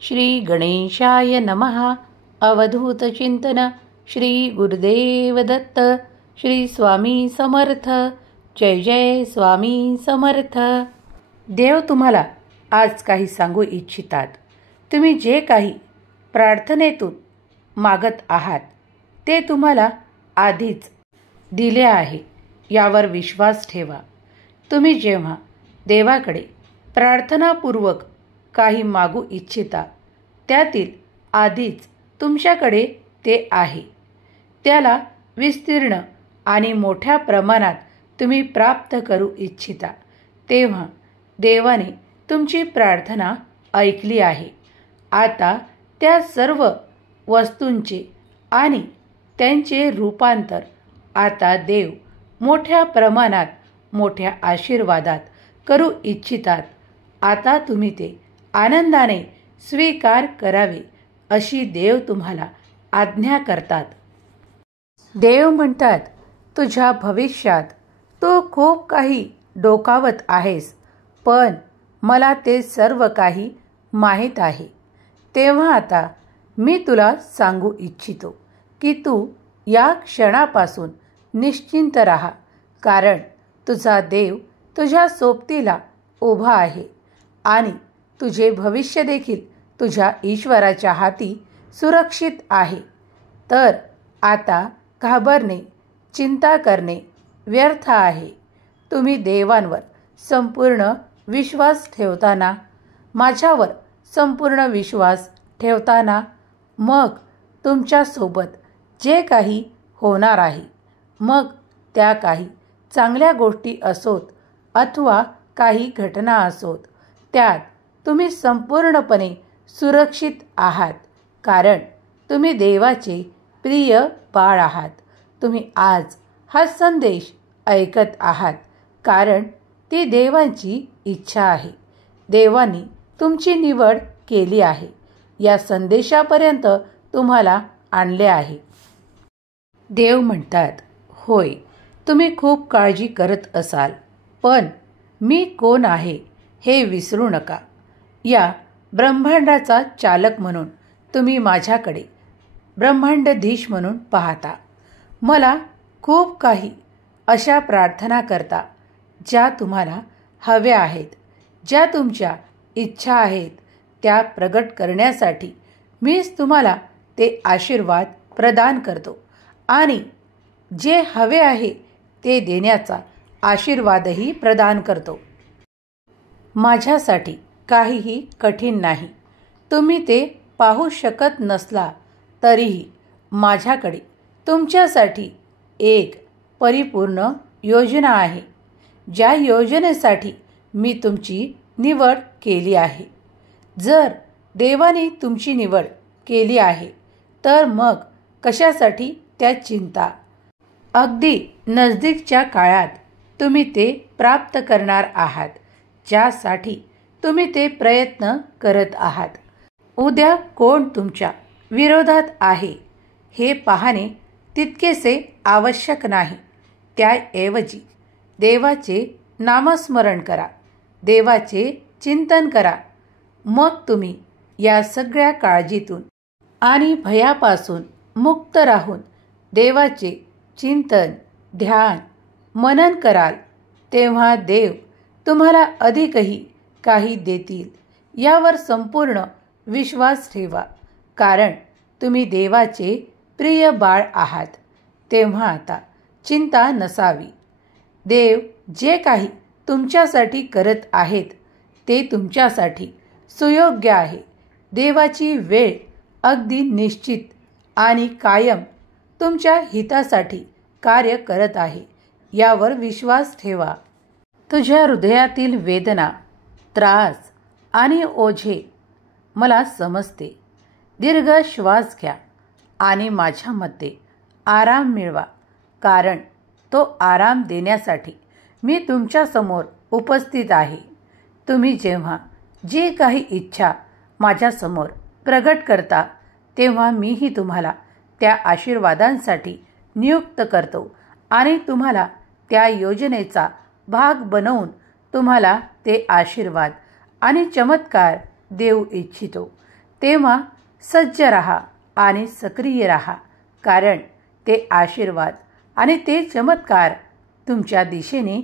श्री गणेशाय नमः. अवधूत चिंतन. श्री गुरुदेव दत्त. श्री स्वामी समर्थ. जय जय स्वामी समर्थ. देव तुम्हाला आज काही सांगू इच्छितात. तुम्ही जे काही प्रार्थनेतून मागत आहात ते तुम्हाला आधीच दिले आहे यावर विश्वास ठेवा. तुम्ही जेव्हा देवाकडे प्रार्थनापूर्वक काही मागू इच्छिता त्यातील आधीच तुमच्याकडे ते आहे. त्याला विस्तीर्ण आणि मोठ्या प्रमाणात तुम्ही प्राप्त करू इच्छिता तेव्हा देवाने तुमची प्रार्थना ऐकली आहे. आता त्या सर्व वस्तूंचे आणि त्यांचे रूपांतर आता देव मोठ्या प्रमाणात मोठ्या आशीर्वादात करू इच्छितात. आता तुम्ही ते आनंदाने स्वीकार करावे अशी देव तुम्हाला आज्ञा करतात. देव म्हणतात, तुझ्या भविष्यात तू खूप काही डोकावत आहेस, पण मला ते सर्व काही माहीत आहे. तेव्हा आता मी तुला सांगू इच्छितो की तू या क्षणापासून निश्चिंत राहा, कारण तुझा देव तुझ्या सोबतीला उभा आहे आणि तुझे भविष्य देखील तुझ्या ईश्वराच्या हाती सुरक्षित आहे. तर आता घाबरणे, चिंता करणे व्यर्थ आहे. तुम्ही देवांवर संपूर्ण विश्वास ठेवताना, माझ्यावर संपूर्ण विश्वास ठेवताना, मग तुमच्यासोबत जे काही होणार आहे, मग त्या काही चांगल्या गोष्टी असोत अथवा काही घटना असोत, त्यात तुम्ही संपूर्णपणे सुरक्षित आहात, कारण तुम्ही देवाचे प्रिय बाळ आहात. तुम्ही आज हा संदेश ऐकत आहात कारण ती देवांची इच्छा आहे. देवाने तुमची निवड केली आहे. या संदेशापर्यंत तुम्हाला आणले आहे. देव म्हणतात, होय, तुम्ही खूप काळजी करत असाल, पण मी कोण आहे हे विसरू नका. या ब्रह्मांडाचा चालक म्हणून तुम्ही माझ्याकडे ब्रह्मांडधीश म्हणून पाहता. मला खूप काही अशा प्रार्थना करता ज्या तुम्हाला हव्या आहेत, ज्या तुमच्या इच्छा आहेत त्या प्रगट करण्यासाठी मीच तुम्हाला ते आशीर्वाद प्रदान करतो आणि जे हवे आहे ते देण्याचा आशीर्वादही प्रदान करतो. माझ्यासाठी काहीही कठीण नाही. तुम्ही ते पाहू शकत नसला तरीही माझ्याकडे तुमच्यासाठी एक परिपूर्ण योजना आहे, ज्या योजनेसाठी मी तुमची निवड केली आहे. जर देवाने तुमची निवड केली आहे तर मग कशासाठी त्या चिंता? अगदी नजदीकच्या काळात तुम्ही ते प्राप्त करणार आहात, ज्यासाठी तुम्ही ते प्रयत्न करत आहात. उद्या कोण तुमच्या विरोधात आहे हे पाहणे तितकेसे आवश्यक नाही. त्याऐवजी देवाचे नामस्मरण करा, देवाचे चिंतन करा. मग तुम्ही या सगळ्या काळजीतून आणि भयापासून मुक्त राहून देवाचे चिंतन, ध्यान, मनन कराल. तेव्हा देव तुम्हाला अधिकही काही देतील यावर संपूर्ण विश्वास ठेवा, कारण तुम्ही देवाचे प्रिय बाळ आहात. तेव्हा आता चिंता नसावी. देव जे काही तुमच्यासाठी करत आहेत ते तुमच्यासाठी सुयोग्य आहे. देवाची वेळ अगदी निश्चित आणि कायम तुमच्या हितासाठी कार्य करत आहे यावर विश्वास ठेवा. तुझ्या हृदयातील वेदना, त्रास आणि ओझे मला समजते. दीर्घ श्वास घ्या आणि माझ्यामध्ये आराम मिळवा, कारण तो आराम देण्यासाठी मी तुमच्यासमोर उपस्थित आहे. तुम्ही जेव्हा जी काही इच्छा माझ्यासमोर प्रगट करता तेव्हा मीही तुम्हाला त्या आशीर्वादांसाठी नियुक्त करतो आणि तुम्हाला त्या योजनेचा भाग बनवून तुम्हाला ते आशीर्वाद आणि चमत्कार देऊ इच्छितो. तेव्हा सज्ज राहा आणि सक्रिय राहा, कारण ते आशीर्वाद आणि ते चमत्कार तुमच्या दिशेने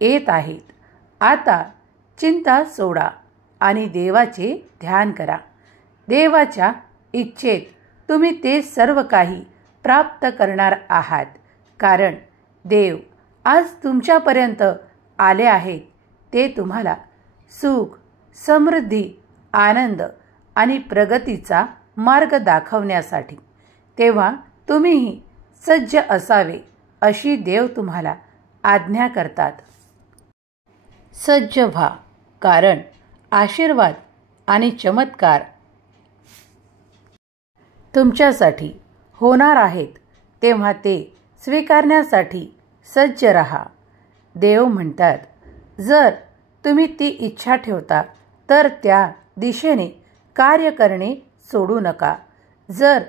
येत आहेत. आता चिंता सोडा आणि देवाचे ध्यान करा. देवाच्या इच्छेत तुम्ही ते सर्व काही प्राप्त करणार आहात, कारण देव आज तुमच्यापर्यंत आले आहेत. ते तुम्हाला सुख, समृद्धी, आनंद आणि प्रगतीचा मार्ग दाखवण्यासाठी. तेव्हा तुम्हीही सज्ज असावे अशी देव तुम्हाला आज्ञा करतात. सज्ज व्हा, कारण आशीर्वाद आणि चमत्कार तुमच्यासाठी होणार आहेत. तेव्हा ते स्वीकारण्यासाठी सज्ज राहा. देव म्हणतात, जर तुम्ही ती इच्छा ठेवता तर त्या दिशेने कार्य करणे सोडू नका. जर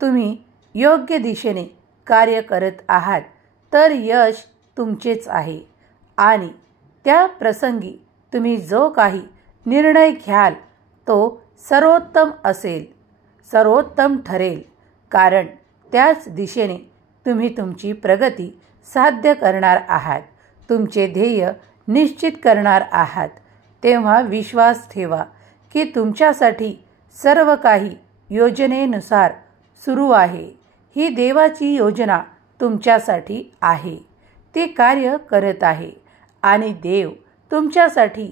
तुम्ही योग्य दिशेने कार्य करत आहात तर यश तुमचेच आहे आणि त्या प्रसंगी तुम्ही जो काही निर्णय घ्याल तो सर्वोत्तम असेल, सर्वोत्तम ठरेल, कारण त्याच दिशेने तुम्ही तुमची प्रगती साध्य करणार आहात, तुमचे ध्येय निश्चित करणार आहात. तेव्हा विश्वास ठेवा की तुमच्यासाठी सर्व काही योजनेनुसार सुरू आहे. ही देवाची योजना तुमच्यासाठी आहे. ती कार्य करत आहे आणि देव तुमच्यासाठी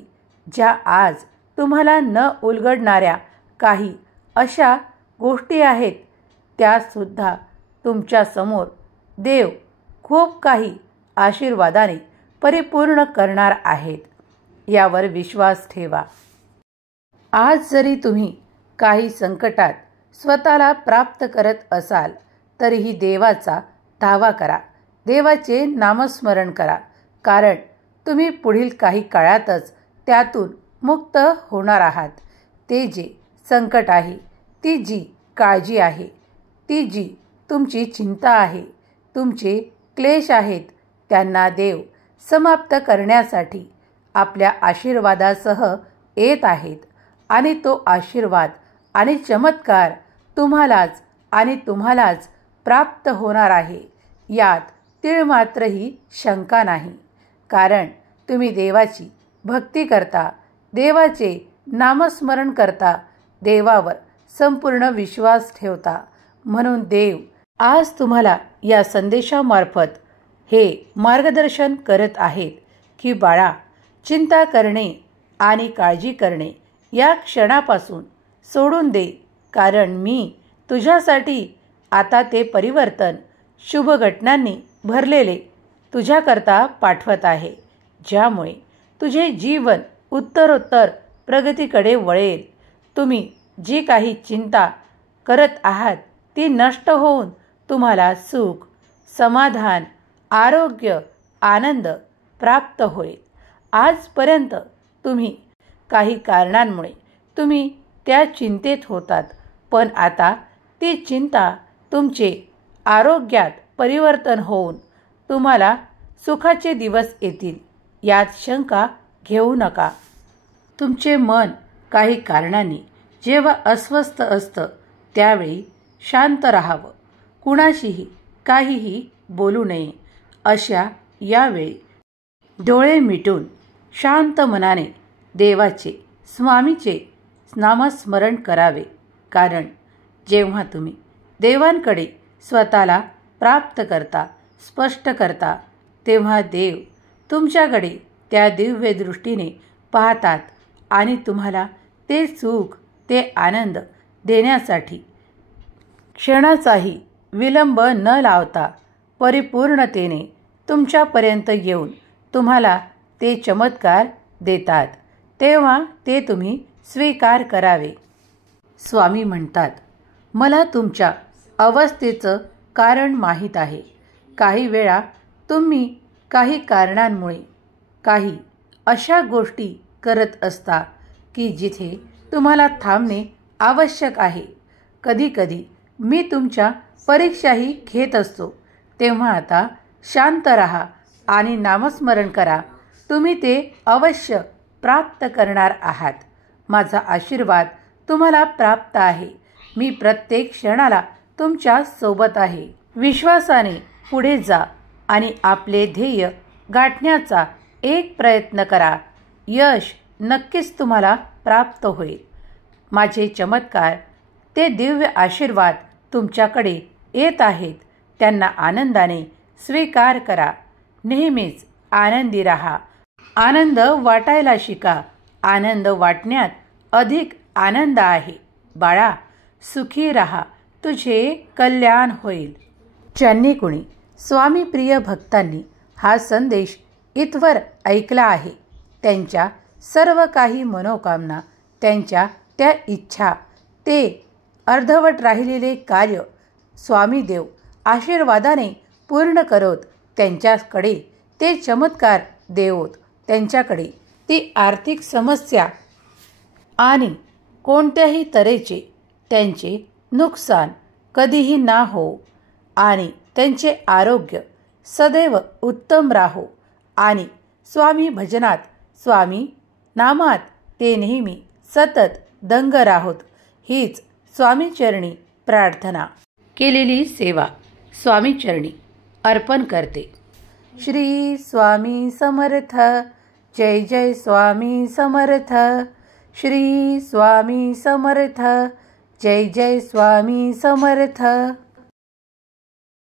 ज्या आज तुम्हाला न उलगडणाऱ्या काही अशा गोष्टी आहेत त्यासुद्धा तुमच्यासमोर देव खूप काही आशीर्वादाने परिपूर्ण करणार आहेत. यावर विश्वास ठेवा. आज जरी तुम्ही काही संकटात स्वतःला प्राप्त करत असाल तरीही देवाचा धावा करा, देवाचे नामस्मरण करा, कारण तुम्ही पुढील काही काळातच त्यातून मुक्त होणार आहात. ते जे संकट आहे, ती जी काळजी आहे, ती जी तुमची चिंता आहे, तुमचे क्लेश आहेत, त्यांना देव समाप्त करण्यासाठी आपल्या आशीर्वादासह येत आहेत आणि तो आशीर्वाद आणि चमत्कार तुम्हालाच प्राप्त होणार आहे. यात तीळमात्रही शंका नाही, कारण तुम्ही देवाची भक्ती करता, देवाचे नामस्मरण करता, देवावर संपूर्ण विश्वास ठेवता. म्हणून देव आज तुम्हाला या संदेशामार्फत हे मार्गदर्शन करत आहेत की बाळा, चिंता करणे आणि काळजी करणे या क्षणापासून सोडून दे, कारण मी तुझ्यासाठी आता ते परिवर्तन शुभ घटनांनी भरलेले तुझ्याकरता पाठवत आहे, ज्यामुळे तुझे जीवन उत्तरोत्तर प्रगतीकडे वळेल. तुम्ही जी काही चिंता करत आहात ती नष्ट होऊन तुम्हाला सुख, समाधान, आरोग्य, आनंद प्राप्त होईल. आजपर्यंत तुम्ही काही कारणांमुळे तुम्ही त्या चिंतेत होतात, पण आता ती चिंता तुमचे आरोग्यात परिवर्तन होऊन तुम्हाला सुखाचे दिवस येतील. यात शंका घेऊ नका. तुमचे मन काही कारणांनी जेव्हा अस्वस्थ असतं त्यावेळी शांत राहावं, कुणाशीही काहीही बोलू नये. अशा यावेळी डोळे मिटून शांत मनाने देवाचे, स्वामीचे नामस्मरण करावे, कारण जेव्हा तुम्ही देवांकडे स्वतःला प्राप्त करता, स्पष्ट करता, तेव्हा देव तुमच्याकडे त्या दिव्य दृष्टीने पाहतात आणि तुम्हाला ते सुख, ते आनंद देण्यासाठी क्षणाचाही विलंब न लावता परिपूर्णतेने तुमच्यापर्यंत येऊन तुम्हाला ते चमत्कार देतात. तेव्हा ते तुम्ही स्वीकार करावे. स्वामी म्हणतात, मला तुमच्या अवस्थेचं कारण माहीत आहे. काही वेळा तुम्ही काही कारणांमुळे काही अशा गोष्टी करत असता की जिथे तुम्हाला थांबणे आवश्यक आहे. कधीकधी मी तुमच्या परीक्षाही घेत असतो. तेव्हा आता शांत राहा आणि नामस्मरण करा. तुम्ही ते अवश्य प्राप्त करणार आहात. माझा आशीर्वाद तुम्हाला प्राप्त आहे. मी प्रत्येक क्षणाला तुमच्या सोबत आहे. विश्वासाने पुढे जा आणि आपले ध्येय गाठण्याचा एक प्रयत्न करा. यश नक्कीच तुम्हाला प्राप्त होईल. माझे चमत्कार, ते दिव्य आशीर्वाद तुमच्याकडे येत आहेत. त्यांना आनंदाने स्वीकार करा. नेहमीच आनंदी राहा. आनंद वाटायला शिका. आनंद वाटण्यात अधिक आनंद आहे. बाळा, सुखी राहा. तुझे कल्याण होईल. ज्यांनी कुणी स्वामी प्रिय भक्तांनी हा संदेश इथवर ऐकला आहे, त्यांच्या सर्व काही मनोकामना, त्यांच्या त्या इच्छा, ते अर्धवट राहिलेले कार्य स्वामी देव आशीर्वादाने पूर्ण करोत. त्यांच्याकडे ते चमत्कार देवोत. त्यांच्याकडे ती आर्थिक समस्या आणि कोणत्याही तऱ्हेचे त्यांचे नुकसान कधीही ना हो आणि त्यांचे आरोग्य सदैव उत्तम राहो आणि स्वामी भजनात, स्वामी नामात ते नेहमी सतत दंग राहोत. हीच स्वामीचरणी प्रार्थना. केलेली सेवा स्वामीचरणी अर्पण करते. श्री स्वामी समर्थ. जय जय स्वामी समर्थ. श्री स्वामी समर्थ. जय जय स्वामी समर्थ.